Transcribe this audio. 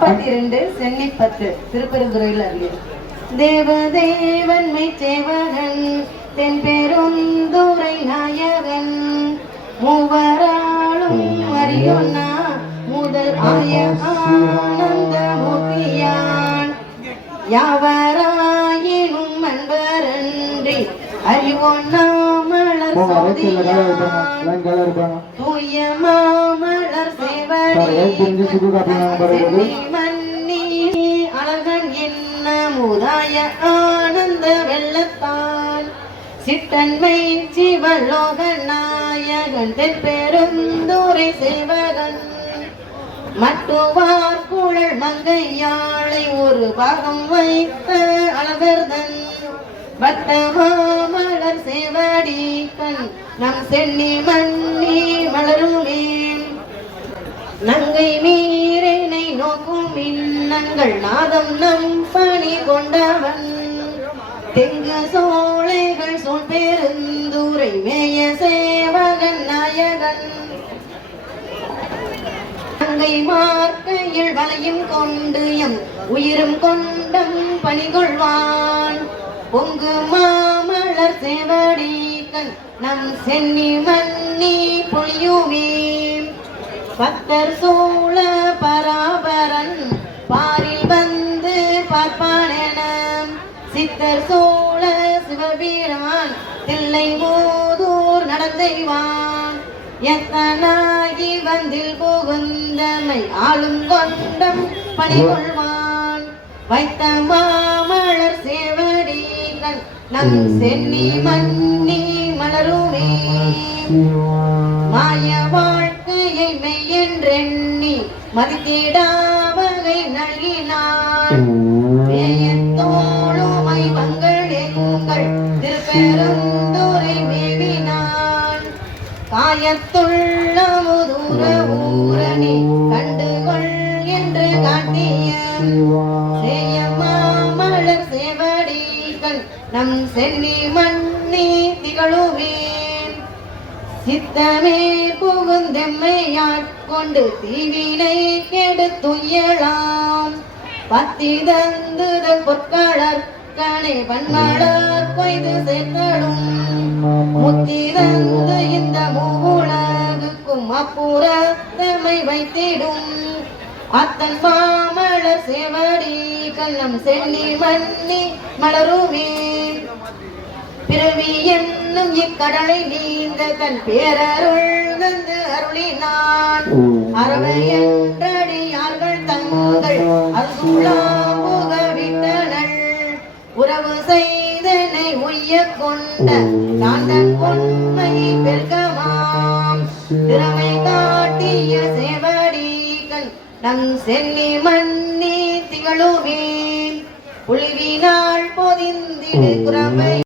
32 சென்னை 10 திருப்பெருந்துறையில் அறிய தேவதேவன் மெய்ச்சேவகன் தென் பெருந்துறை நாயகன் மூவராளும் அறியுண்ணா முதல் ஆய ஆனந்த மூர்த்தியான் யாவராயினும் அன்பரன்றி அறிவொன்னா மலர் சோதியான் தூய மாமலர் சேவடி மன்னி அழகன் என்ன முதாய ஆனந்த வெள்ளத்தான் சிட்டன்மை சிவலோக நாயகன் தென் பெருந்துரை சேவகன் மட்டுவார் குழல் மங்கையாளை ஒரு பாகம் வைத்த அழகர்தன் பட்டமாமலர் சேவடி கண் நம் சென்னி மன்னி மலருமே நங்கை நீரேனை நோக்கும் மின்னங்கள் நாதம் நம் பணி கொண்டவன் தெங்கு சோலைகள் சூழ் பெருந்துரை மேய சேவகன் நாயகன் நங்கை மார்க்கையில் வலையும் கொண்டு எம் உயிரும் கொண்டம் பணிகொள்வான் பொங்கு மாமலர் சேவடி கண் நம் சென்னி மன்னி பொழியுமே பக்தர் சூழ பராபரன் பாரில் வந்து பார்ப்பானென சித்தர் சூழ சிவபீரான் தில்லை மூதூர் நடந்தைவான் எத்தனாகி வந்தில் புகுந்தமை ஆளும் கொண்டம் பணிகொள்வான் வைத்த மாமலர் சேவடி கண் நம் சென்னி மன்னி மலருமே மாய வாழ்க்கையை மெய்யென்றெண்ணி மதித்திடாவகை நல்கினான் தோளுமை மங்கள் எங்கள் திருப்பெருந்துரை மேவினான் காயத்துள்ள முதூர ஊரணி கண்டுகொள் என்று காட்டிய சேய மாமலர் சேவடி கண் நம் சென்னி மன்னி திகழுமே சித்தமே புகுந்தெம்மையாட்கொண்டு தீவினை கெடுத்துயலாம் பத்தி தந்துதல் பொற்களற்கனை பன்மலர் கொய்து சேர்த்தடும் முத்தி தந்து இந்த மூவுலகுக்கும் அப்புறத்தமை வைத்திடும் அத்தன் மாமலர் சேவடி கண்ணம் சென்னி மன்னி மலருமே பிறவி என்னும் இக்கடலை நீந்த தன் பேரருள் தந்து அருளினான் அறவை என்றடியார்கள் தங்கள் அருளாமுக விட்டனள் உறவு செய்தனை உய்ய கொண்ட தாண்டன் உண்மை பெருகமாம் திறமை காட்டிய சேவடி கண் நம் சென்னி மன்னி திகழுவேன் புலிவினால் பொதிந்திடு குறவை